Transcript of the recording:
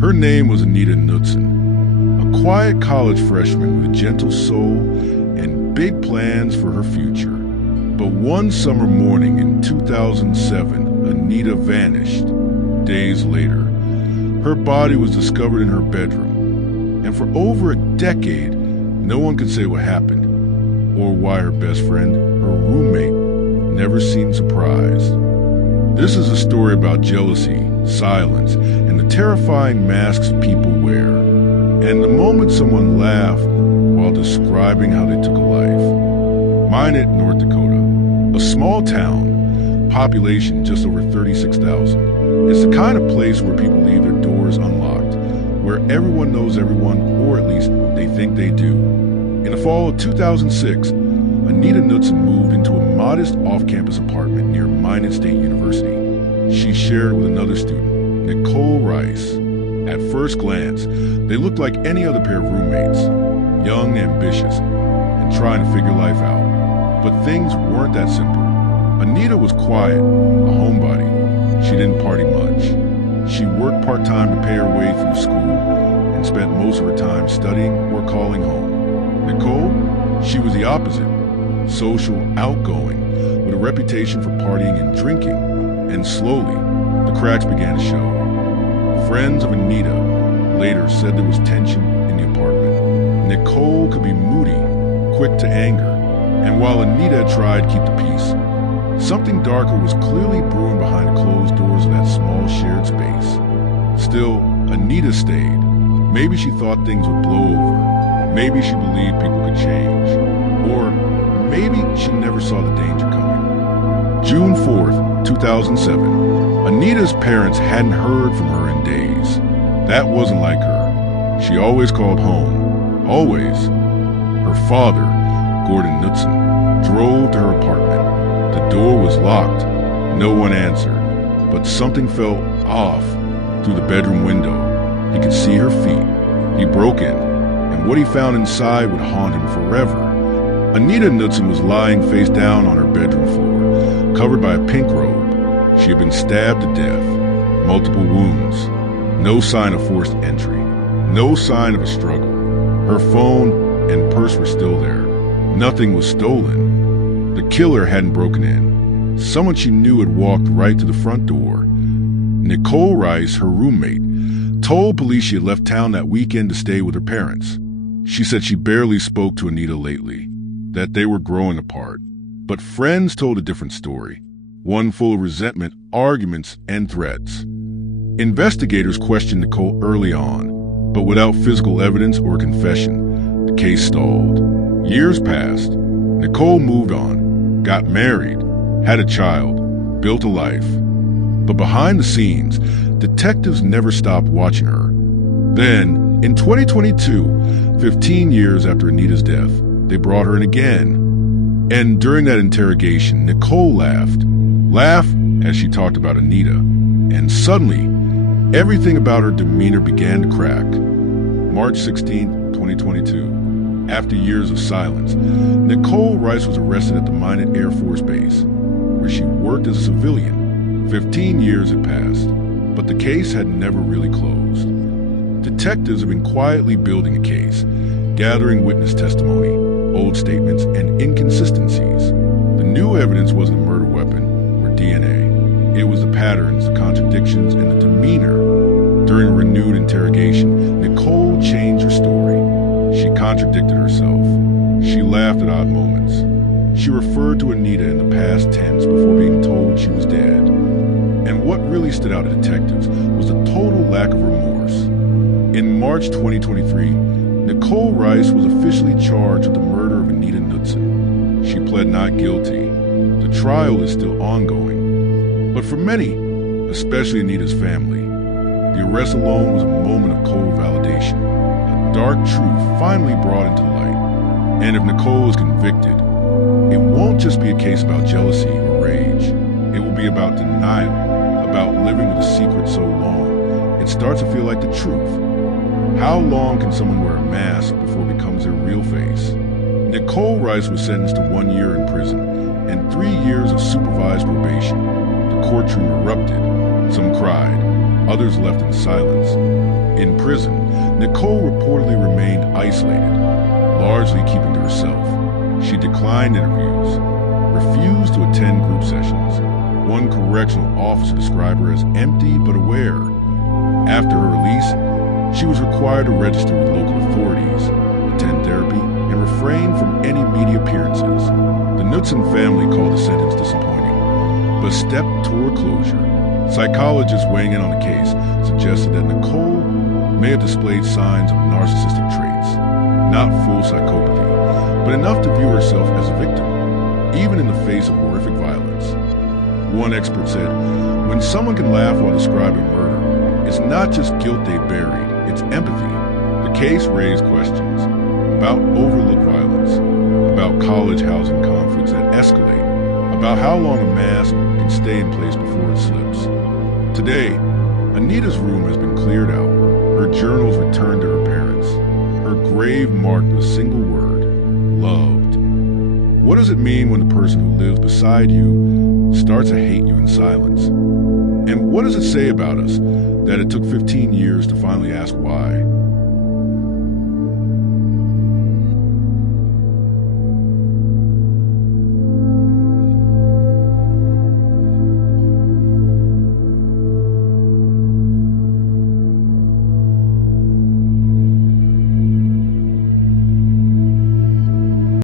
Her name was Anita Knutson, a quiet college freshman with a gentle soul and big plans for her future. But one summer morning in 2007, Anita vanished. Days later, her body was discovered in her bedroom, and for over a decade, no one could say what happened or why her best friend, her roommate, never seemed surprised. This is a story about jealousy, silence, and the terrifying masks people wear, and the moment someone laughed while describing how they took a life. Minot, North Dakota, a small town, population just over 36,000. It's the kind of place where people leave their doors unlocked, where everyone knows everyone, or at least they think they do. In the fall of 2006, Anita Knutson moved into a modest off-campus apartment near Minot State University. She shared with another student, Nichole Rice. At first glance, they looked like any other pair of roommates, young, ambitious, and trying to figure life out. But things weren't that simple. Anita was quiet, a homebody. She didn't party much. She worked part-time to pay her way through school and spent most of her time studying or calling home. Nichole, she was the opposite. Social, outgoing, with a reputation for partying and drinking. And slowly, the cracks began to show. Friends of Anita later said there was tension in the apartment. Nichole could be moody, quick to anger, and while Anita tried to keep the peace, something darker was clearly brewing behind the closed doors of that small shared space. Still, Anita stayed. Maybe she thought things would blow over. Maybe she believed people could change. Or maybe she never saw the danger coming. June 4th, 2007. Anita's parents hadn't heard from her in days. That wasn't like her. She always called home. Always. Her father, Gordon Knutson, drove to her apartment. The door was locked. No one answered. But something felt off through the bedroom window. He could see her feet. He broke in, and what he found inside would haunt him forever. Anita Knutson was lying face down on her bedroom floor, covered by a pink robe. She had been stabbed to death, multiple wounds, no sign of forced entry, no sign of a struggle. Her phone and purse were still there. Nothing was stolen. The killer hadn't broken in. Someone she knew had walked right to the front door. Nichole Rice, her roommate, told police she had left town that weekend to stay with her parents. She said she barely spoke to Anita lately, that they were growing apart. But friends told a different story, one full of resentment, arguments, and threats. Investigators questioned Nichole early on, but without physical evidence or confession, the case stalled. Years passed. Nichole moved on, got married, had a child, built a life. But behind the scenes, detectives never stopped watching her. Then, in 2022, 15 years after Anita's death, they brought her in again. And during that interrogation, Nichole laughed as she talked about Anita. And suddenly, everything about her demeanor began to crack. March 16, 2022. After years of silence, Nichole Rice was arrested at the Minot Air Force Base, where she worked as a civilian. 15 years had passed, but the case had never really closed. Detectives have been quietly building a case, gathering witness testimony, old statements, and inconsistencies. The new evidence wasn't a murder weapon or DNA. It was the patterns, the contradictions, and the demeanor. During a renewed interrogation, Nichole changed her story. She contradicted herself. She laughed at odd moments. She referred to Anita in the past tense before being told she was dead. And what really stood out to detectives was the total lack of remorse. In March 2023, Nichole Rice was officially charged with the murder of Anita Knutson. She pled not guilty. The trial is still ongoing. But for many, especially Anita's family, the arrest alone was a moment of cold validation, a dark truth finally brought into light. And if Nichole is convicted, it won't just be a case about jealousy or rage. It will be about denial, about living with a secret so long, it starts to feel like the truth. How long can someone wear a mask before it becomes their real face? Nichole Rice was sentenced to 1 year in prison and 3 years of supervised probation. The courtroom erupted. Some cried. others left in silence. In prison, Nichole reportedly remained isolated, largely keeping to herself. She declined interviews, refused to attend group sessions. One correctional officer described her as empty but aware. After her release, she was required to register with local authorities, attend therapy, and refrain from any media appearances. The Knutson family called the sentence disappointing, but a step toward closure. Psychologists weighing in on the case suggested that Nichole may have displayed signs of narcissistic traits, not full psychopathy, but enough to view herself as a victim, even in the face of horrific violence. One expert said, when someone can laugh while describing murder, it's not just guilt they buried, it's empathy. The case raised questions about overlooked violence, about college housing conflicts that escalate, about how long a mask can stay in place before it slips. Today, Anita's room has been cleared out, her journals returned to her parents, her grave marked with a single word: loved. What does it mean when the person who lives beside you starts to hate you in silence? And what does it say about us that it took 15 years to finally ask why?